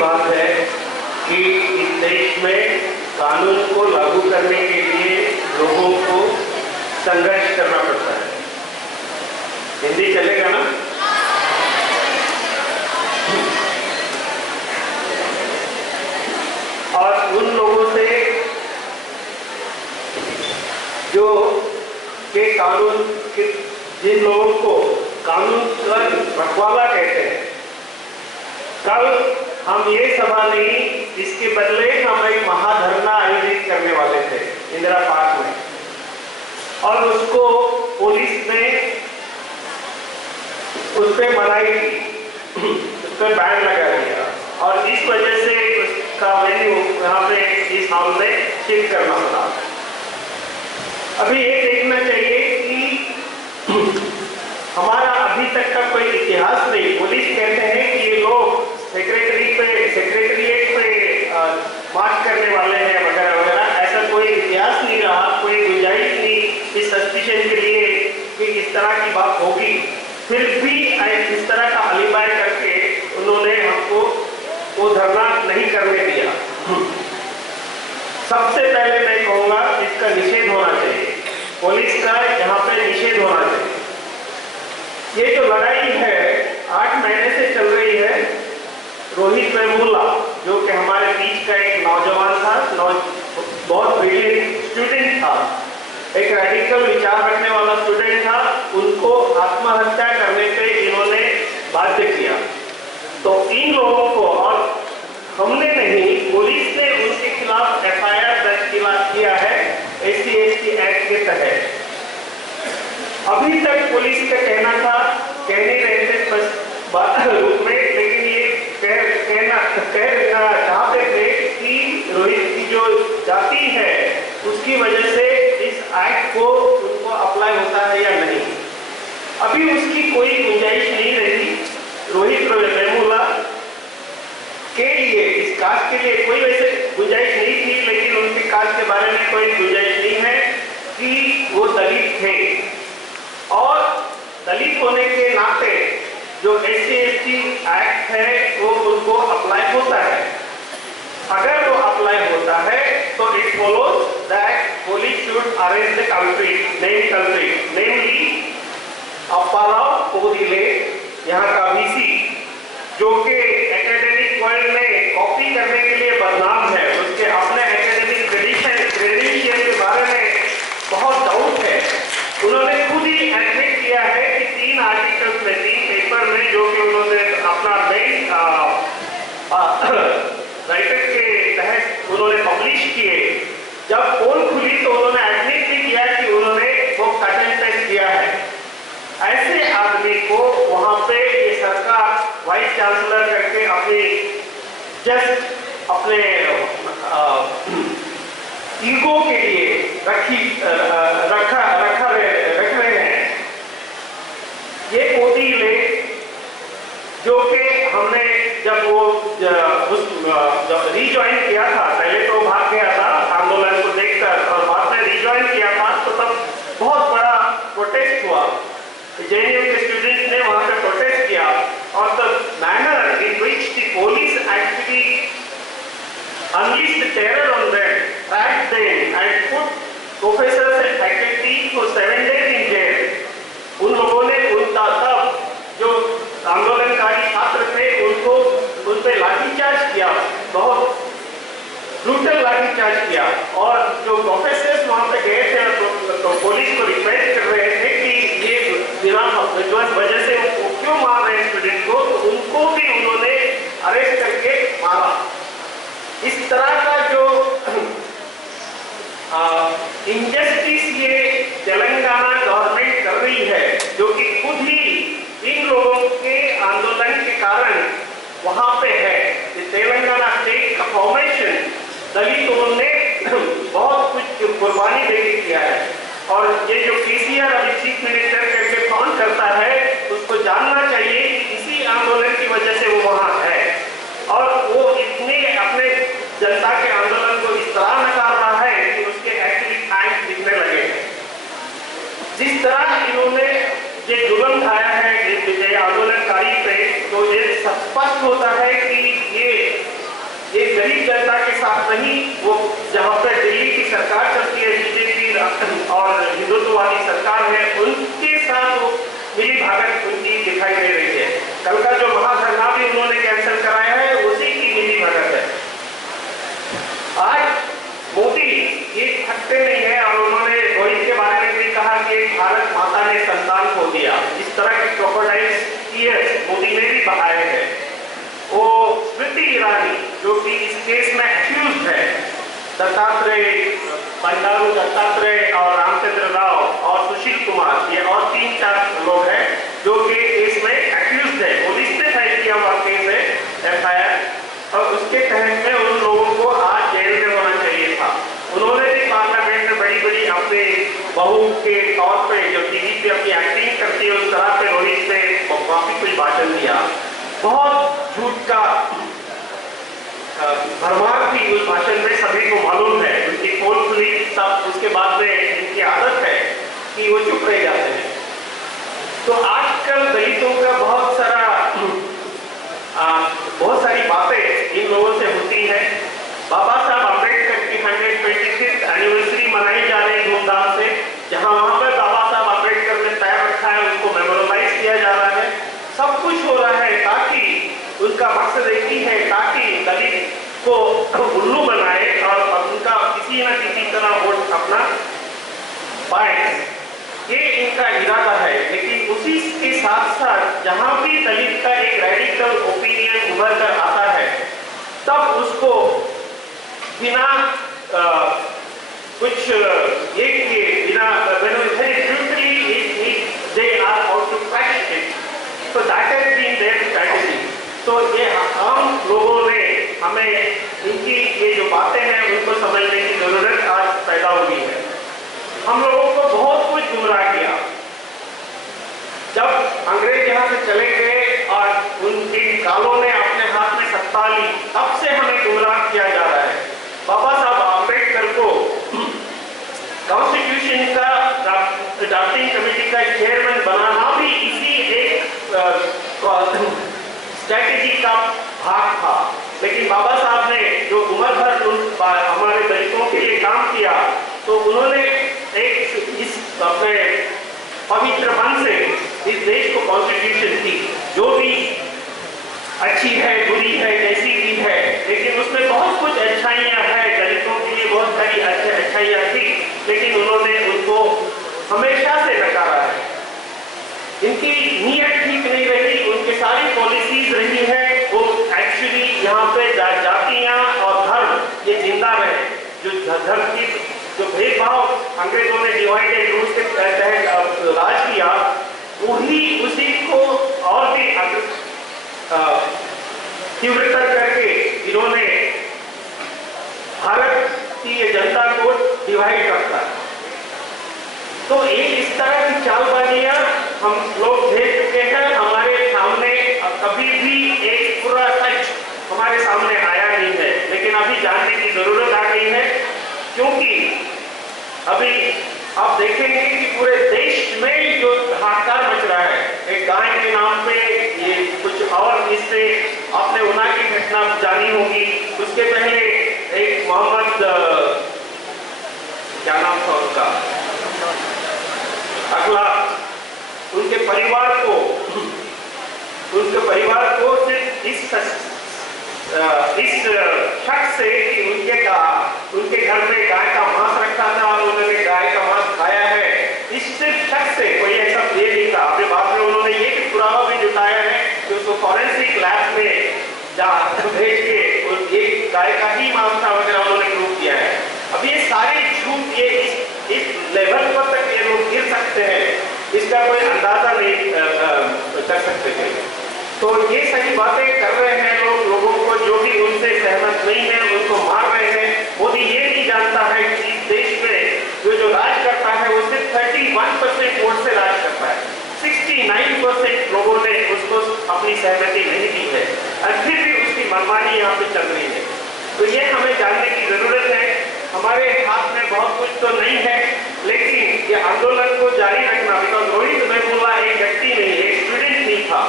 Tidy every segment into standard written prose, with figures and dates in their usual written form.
बात है कि इस देश में कानून को लागू करने के लिए लोगों को संघर्ष करना पड़ता है। हिंदी चलेगा ना? और उन लोगों से जो के कानून के जिन लोगों को कानून का रखवाला कहते हैं, कल हम ये सभा नहीं, इसके बदले हम एक महाधरना आयोजित करने वाले थे इंदिरा पार्क में, और उसको पुलिस ने उस पर मनाही की, उस पर बैन लगा दिया, और इस वजह से उसका वेन्यू यहाँ पे इस हाल में शिफ्ट करना पड़ा। अभी ये देखना चाहिए कि हमारा अभी तक का कोई इतिहास नहीं। पुलिस कहते हैं कि ये लोग सेक्रेटरीट पे मार्च करने वाले हैं वगैरह वगैरह, ऐसा कोई इतिहास नहीं रहा, कोई गुंजाइश नहीं इस सस्पिशन के लिए कि इस तरह की बात होगी। फिर भी इस तरह का अलीबाई करके उन्होंने हमको वो धरना नहीं करने दिया। सबसे पहले मैं कहूँगा इसका निषेध होना चाहिए, पुलिस का यहाँ पे निषेध होना चाहिए। ये जो लड़ाई है 8 महीने से चल रही है। रोहित वेमुला जो कि हमारे बीच का एक नौजवान था, बहुत ब्रिलियंट स्टूडेंट था, एक रेडिकल विचार रखने वाला स्टूडेंट था, उनको आत्महत्या करने पे इन्होंने बाध्य किया। तो इन लोगों को, और हमने नहीं, पुलिस ने उनके खिलाफ FIR दर्ज किया है SC/ST एक्ट के तहत। अभी तक पुलिस का कहना था, कह नहीं रहे थे बस बात रूप में, लेकिन ये कहना चाहते थे कि रोहित की जो जाति है उसकी वजह से इस एक्ट को उनको अप्लाई होता है या नहीं। अभी उसकी कोई गुंजाइश नहीं रही। रोहित वेमुला के लिए, इस कास्ट के लिए कोई वैसे गुंजाइश नहीं थी, लेकिन उनके कास्ट के बारे में कोई गुंजाइश नहीं है कि वो दलित थे, और दलित होने के नाते जो SC/ST एक्ट है वो उनको अप्लाई होता है। अगर वो अप्लाई होता है तो it follows that police should arrest the country, namely Apparao Kodile, यहाँ का VC, जो कि एकेडमिक वर्ल्ड में कॉपी करने के लिए बदनाम है। उसके अपने एकेडमिक क्रेडेंशियल के बारे में बहुत डाउट है। उन्होंने खुद ही एडमिट किया है कि 3 आर्टिकल्स में, 3 पेपर में, जो कि उन्होंने अपना मेन राइटर के तहत उन्होंने पब्लिश किए, जब पोल खुली तो उन्होंने एडमिट भी किया कि उन्होंने वो कट एंड पेस्ट किया है। ऐसे आदमी को वहां पे ये सरकार वाइस चांसलर करके अपनी जस्ट अपने ईगो के लिए रख रहे हैं। ये कोदिले जो कि हमने जब वो रिज्वाइन किया था, पहले तो भाग गया था आंदोलन को देखकर, और बाद में रिज्वाइन किया था, तो तब बहुत बड़ा प्रोटेस्ट हुआ। JNU के स्टूडेंट्स ने वहां पे प्रोटेस्ट किया, और the manner in which the police actually unleashed terror on them, tracked them and put professors and faculty for 7 days in jail. उन लोगों ने उनका तब जो आंदोलनकारी छात्र थे उनको उन पे लाठीचार्ज किया, बहुत ब्रूटल लाठीचार्ज किया, और जो प्रोफेसर्स वहां पे गए थे तो पुलिस को रिक्वेस्ट कर रहे थे कि ये बिना वजह से वो क्यों मार रहे हैं स्टूडेंट को, तो उनको भी उन्होंने अरेस्ट करके मारा। इस तरह का जो इनजस्टिस ये तेलंगाना गवर्नमेंट कर रही है, जो कि खुद ही इन लोगों के आंदोलन के कारण वहां पे है। तेलंगाना स्टेट का फॉर्मेशन दलितों ने बहुत कुछ कुर्बानी देके किया है, और ये जो KCR अभी चीफ मिनिस्टर करके फोन करता है, उसको जानना चाहिए कि इसी आंदोलन की वजह से वो वहां है, और वो इतने अपने जनता के आंदोलन को इस तरह नकार रहा है कि उसके एक्चुअली फैक्ट दिखने लगे हैं। जिस तरह इन्होंने ये जुल्म ढाया है आंदोलनकारी पे, तो ये स्पष्ट होता है कि ये एक गरीब जनता के साथ नहीं, वो जहाँ पे दिल्ली की सरकार चलती है, बीजेपी और हिंदुत्ववादी सरकार है, उनके साथ वो मिली भगत उनकी दिखाई दे रही है। कल का जो महाधरना भी उन्होंने कैंसिल कराया है, उसी की मिली भगत है। आज मोदी ये थकते नहीं है, और उन्होंने रोहित के बारे में भी कहा कि भारत माता ने संतान खो दिया। इस तरह के क्रोकोडाइल्स टीयर्स मोदी ने भी बहाए हैं। वो स्मृति ईरानी जो कि इस केस में एक्यूज है, दत्तात्रेय, बंडारू दत्तात्रेय और रामचंद्र राव और सुशील कुमार, ये और 3-4 लोग हैं जो कि केस में एक्यूज है। पुलिस ने फाइल किया हुआ केस है, FIR, और उसके तहत में उन लोगों को आज जेल में होना चाहिए था। उन्होंने भी पार्लियामेंट में बड़ी अपने बहू के तौर पे जो टीवी पे अपनी एक्टिंग करती है उस तरह पे रोहित से काफी कुछ भाषण दिया। बहुत झूठ का भरमार थी उस भाषण में, सभी को मालूम है। उनकी पोल खुली सब, उसके बाद में इनकी आदत है कि वो चुप रह जाते हैं। तो आजकल दलितों का बहुत सारी बातें इन लोगों से होती है। बाबा साहब अम्बेडकर की 125th एनिवर्सरी मनाई जा रही धूमधाम से, जहां वहां पर बाबा साहब अम्बेडकर ने पैर रखा है, उसको मेमोराइज किया जा रहा है। सब कुछ हो रहा है ताकि उनका मकसद एक ही है, ताकि दलित को उल्लू बनाए और उनका किसी न किसी तरह वोट अपना पाए, ये इनका इरादा है। लेकिन उसी के साथ साथ जहां भी दलित का एक रेडिकल ओपिनियन उभर कर आता है, तब उसको बिना कुछ ये किए, बिना they are out to crash it. So that has been their strategy. तो ये आम लोगों ने हमें इनकी ये जो बातें हैं उनको समझने की जरूरत आज पैदा हुई है। हम लोगों को बहुत कुछ गुमराह किया। जब अंग्रेज यहाँ से चले गए और उनके कालों ने अपने हाथ में सत्ता ली, तब से हमें गुमराह किया जा रहा है। बाबा साहब अम्बेडकर को कॉन्स्टिट्यूशन का ड्राफ्टिंग कमेटी का चेयरमैन बनाना भी इसी एक स्ट्रैटेजी का भाग था। लेकिन बाबा साहब ने जो उम्र भर हमारे दलितों के लिए काम किया, तो उन्होंने एक इस अपने पवित्र मन से इस देश को कॉन्स्टिट्यूशन दी, जो भी अच्छी है बुरी है जैसी भी है, लेकिन उसमें बहुत कुछ अच्छाइयाँ हैं। दलितों के लिए बहुत सारी अच्छाइयाँ थी, लेकिन उन्होंने उनको हमेशा से नकारा है। इनकी नीयत ठीक नहीं रही, उनकी सारी पॉलिसीज रही है वो एक्चुअली यहाँ पे जातियाँ और धर्म ये जिंदा रहे। जो धर्म की जो भेदभाव अंग्रेजों ने डिवाइड एंड रूल के तहत राज किया, वही उसी को और भी तीव्रतर करके इन्होंने भारतीय जनता को डिवाइड करता है। तो एक इस तरह की चालबाजियां हम लोग देख चुके हैं। हमारे सामने कभी भी एक पूरा सच हमारे सामने आया नहीं है, लेकिन अभी जानने की जरूरत आ गई है, क्योंकि अभी आप देखेंगे कि पूरे देश में जो हाहाकार मच रहा है एक गाय के नाम पे, ये कुछ और इससे आपने उना की घटना जानी होगी। उसके पहले एक मोहम्मद क्या नाम था उसका, अखलाक, उनके परिवार को सिर्फ इस शख्स से कि उनके घर में गाय का मांस रखा था और उन्होंने गाय का मांस खाया है, इस सिर्फ शख्स से कोई ऐसा ये नहीं था। अपने बाद में उन्होंने ये भी पुरावा भी जुटाया है कि उसको फॉरेंसिक लैब में भेज के एक गाय का ही मांस था वगैरह उन्होंने प्रूव किया है। अब ये सारे झूठ ये इस लेवल पर तक ये लोग गिर सकते हैं, इसका कोई अंदाजा नहीं कर सकते थे। तो ये सारी बातें कर रहे हैं लोगों को जो भी उनसे सहमत नहीं है उनको मार रहे हैं। मोदी ये नहीं जानता है कि इस देश में जो राज करता है वो सिर्फ 31% वोट से राज करता है, 69% लोगों ने उसको अपनी सहमति नहीं दी है, और फिर भी उसकी मनमानी यहाँ पे चल रही है। तो ये हमें जानने की जरूरत है। हमारे हाथ में बहुत कुछ तो नहीं है, लेकिन ये आंदोलन को जारी रखना, बिकॉज रोहित महबूबा एक व्यक्ति नहीं, एक स्टूडेंट नहीं था,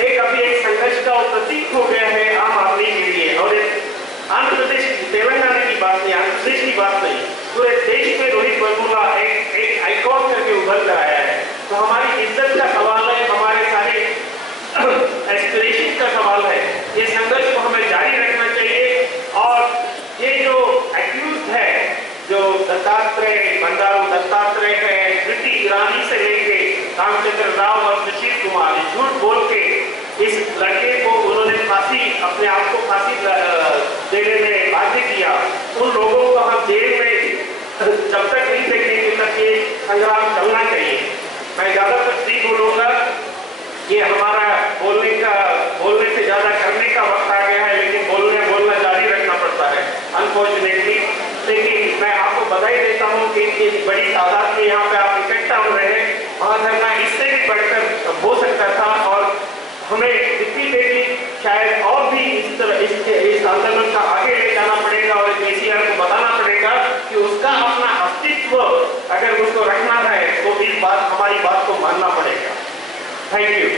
एक अभी एक संघर्ष का प्रतीक हो गया है आम आदमी के लिए। और आंध्र प्रदेश तेलंगाना की बात नहीं, आंध्र प्रदेश की बात नहीं, पूरे देश में रोहित वेमुला एक आइकॉन करके उभर कर आया है। तो हमारी इज्जत का सवाल है, हमारे सारे एस्पिरेशन का सवाल है। ये संघर्ष को हमें जारी रखना चाहिए। और ये जो एक्यूज है, जो दत्तात्रेय, बंडारू दत्तात्रेय है, स्मृति ईरानी से लेके रामचंद्र राव और सुशील कुमार, झूठ बोल के इस लड़के को उन्होंने फांसी, अपने आप को फांसी देने में बाध्य किया। उन लोगों को हम जेल में जब तक नहीं देखेंगे तक ये संग्राम चलना चाहिए। मैं ज्यादा कुछ नहीं बोलूंगा, ये हमारा बोलने से ज्यादा करने का वक्त आ गया है, लेकिन बोलना जारी रखना पड़ता है अनफॉर्चुनेटली। लेकिन मैं आपको बधाई देता हूँ कि इतनी बड़ी तादाद में यहाँ पे आप इकट्ठा हो रहे हैं। वहाँ धरना इससे भी बढ़कर हो सकता था, और हमें जितनी देरी शायद और भी इस आंदोलन का आगे ले जाना पड़ेगा और केसीआर को बताना पड़ेगा कि उसका अपना अस्तित्व अगर उसको रखना है तो इस बात, हमारी बात को मानना पड़ेगा। Thank you.